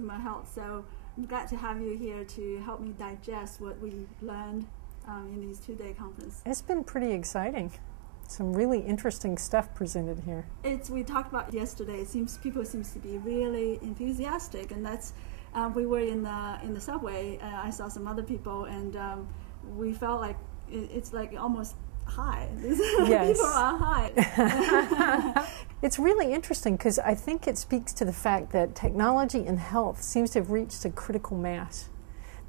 consumer health. So I'm glad to have you here to help me digest what we learned in these 2-day conference. It's been pretty exciting. Some really interesting stuff presented here. We talked about yesterday. People seem to be really enthusiastic, and that's. We were in the subway. I saw some other people, and we felt like it's like almost high. Yes. People are high. It's really interesting because I think it speaks to the fact that technology in health seems to have reached a critical mass,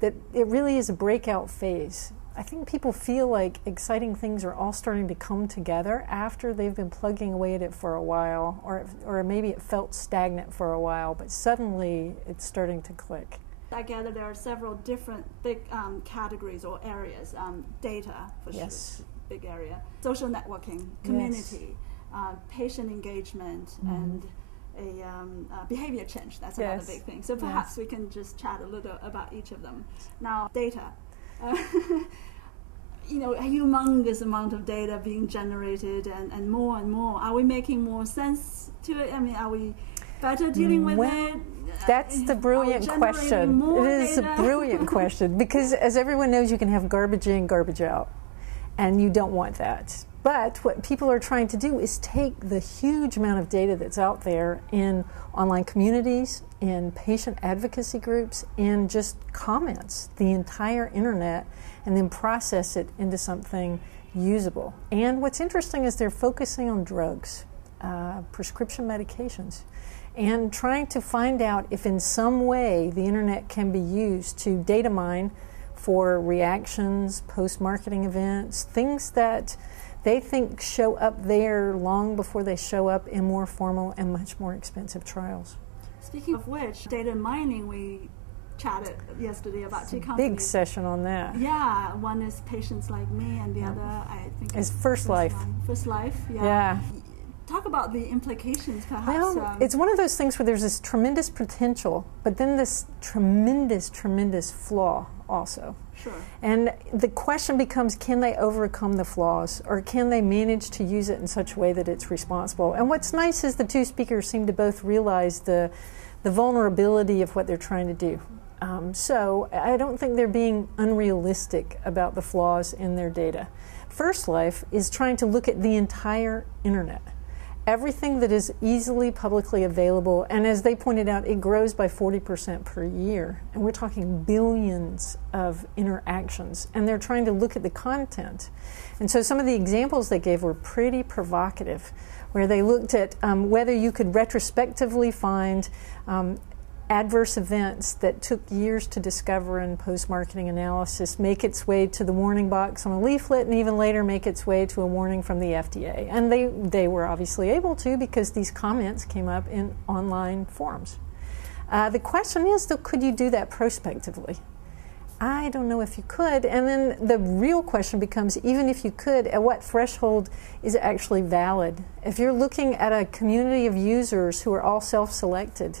that it really is a breakout phase. I think people feel like exciting things are all starting to come together after they've been plugging away at it for a while, or maybe it felt stagnant for a while, but suddenly it's starting to click. I gather there are several different big categories or areas. Data, for sure, big area. Social networking, community, patient engagement, and behavior change. That's another big thing. So perhaps we can just chat a little about each of them. Now, data. A humongous amount of data being generated and more. Are we making more sense to it? I mean, are we better dealing with it? That's the brilliant question. It is a brilliant question because, as everyone knows, you can have garbage in, garbage out, and you don't want that. But what people are trying to do is take the huge amount of data that's out there in online communities, in patient advocacy groups, in just comments, the entire internet, and then process it into something usable. And what's interesting is they're focusing on drugs, prescription medications, and trying to find out if in some way the internet can be used to data mine for reactions, post-marketing events, things that they think show up there long before they show up in more formal and much more expensive trials. Speaking of which, data mining, we chatted yesterday about two companies. Big session on that. Yeah, one is Patients Like Me, and the other, I think, is First Life. First Life, yeah. Talk about the implications, perhaps. Well, it's one of those things where there's this tremendous potential, but then this tremendous flaw also. Sure. And the question becomes, can they overcome the flaws, or can they manage to use it in such a way that it's responsible? And what's nice is the two speakers seem to both realize the vulnerability of what they're trying to do. So I don't think they're being unrealistic about the flaws in their data. First Life is trying to look at the entire internet. Everything that is easily publicly available, and as they pointed out, it grows by 40% per year. And we're talking billions of interactions. And they're trying to look at the content. And so some of the examples they gave were pretty provocative, where they looked at whether you could retrospectively find adverse events that took years to discover in post-marketing analysis make its way to the warning box on a leaflet, and even later make its way to a warning from the FDA. And they were obviously able to, because these comments came up in online forums. The question is, though, could you do that prospectively? I don't know if you could. And then the real question becomes, even if you could, at what threshold is it actually valid? If you're looking at a community of users who are all self-selected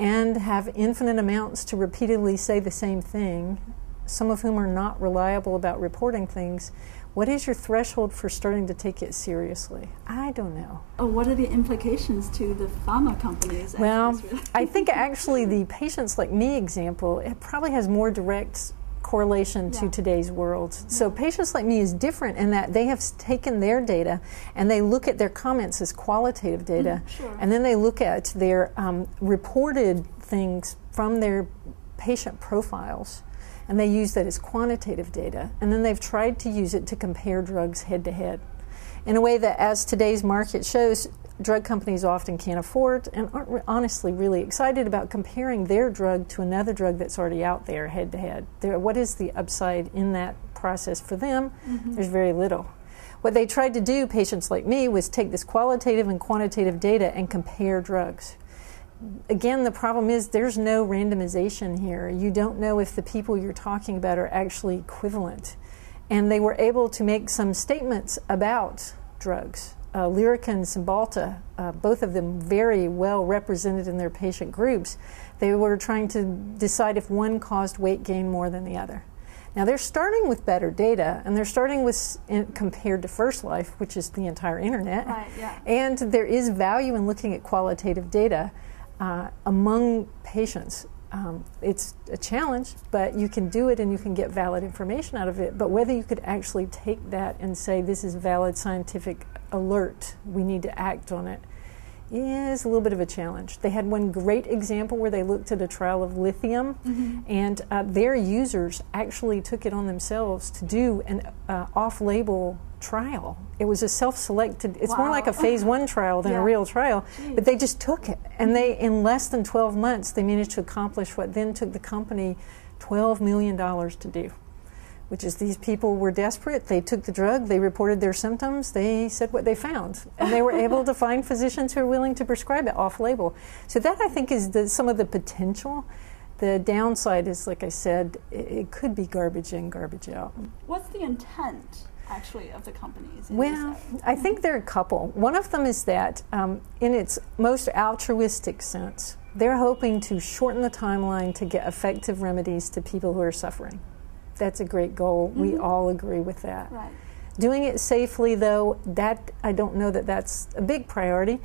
and have infinite amounts to repeatedly say the same thing, some of whom are not reliable about reporting things, what is your threshold for starting to take it seriously? I don't know. Oh, what are the implications to the pharma companies? Well, I think actually the Patients Like Me example, it probably has more direct correlation to today's world. So Patients Like Me is different in that they have taken their data and they look at their comments as qualitative data, and then they look at their reported things from their patient profiles, and they use that as quantitative data, and then they've tried to use it to compare drugs head to head in a way that, as today's market shows, drug companies often can't afford and aren't honestly really excited about comparing their drug to another drug that's already out there head to head. What is the upside in that process for them? There's very little. What they tried to do, Patients Like Me, was take this qualitative and quantitative data and compare drugs. Again, the problem is there's no randomization here. You don't know if the people you're talking about are actually equivalent. And they were able to make some statements about drugs. Lyrica and Cymbalta, both of them very well represented in their patient groups, they were trying to decide if one caused weight gain more than the other. Now they're starting with better data, and they're starting with compared to First Life, which is the entire internet. Right, yeah. And there is value in looking at qualitative data. among patients. It's a challenge, but you can do it and you can get valid information out of it. But whether you could actually take that and say, this is valid scientific alert, we need to act on it, is a little bit of a challenge. They had one great example where they looked at a trial of lithium, and their users actually took it on themselves to do an off-label trial. It was a self-selected, it's more like a phase 1 trial than a real trial, but they just took it. And they, in less than 12 months, they managed to accomplish what then took the company $12 million to do, which is these people were desperate. They took the drug, they reported their symptoms, they said what they found, and they were able to find physicians who are willing to prescribe it off-label. So that, I think, is some of the potential. The downside is, like I said, it could be garbage in, garbage out. What's the intent, actually, of the companies? Well, I think there are a couple. One of them is that, in its most altruistic sense, they're hoping to shorten the timeline to get effective remedies to people who are suffering. That's a great goal. We all agree with that. Right. Doing it safely, though, that I don't know that that's a big priority.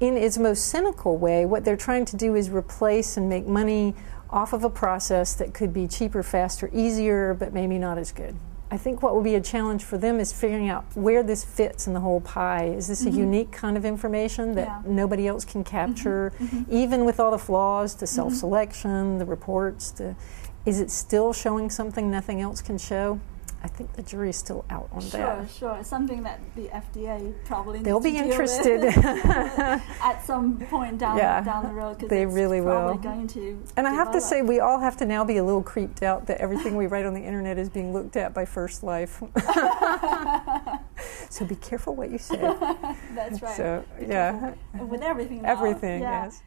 In its most cynical way, what they're trying to do is replace and make money off of a process that could be cheaper, faster, easier, but maybe not as good. I think what will be a challenge for them is figuring out where this fits in the whole pie. Is this a unique kind of information that nobody else can capture, even with all the flaws, the self-selection, the reports, is it still showing something nothing else can show? I think the jury's still out on that. Sure. Something that the FDA probably they'll needs be to interested deal with at some point down the road. They really will. Going to and I have to say, we all have to now be a little creeped out that everything we write on the internet is being looked at by First Life. So be careful what you say. That's right. So, with everything. Everything, yeah. yes.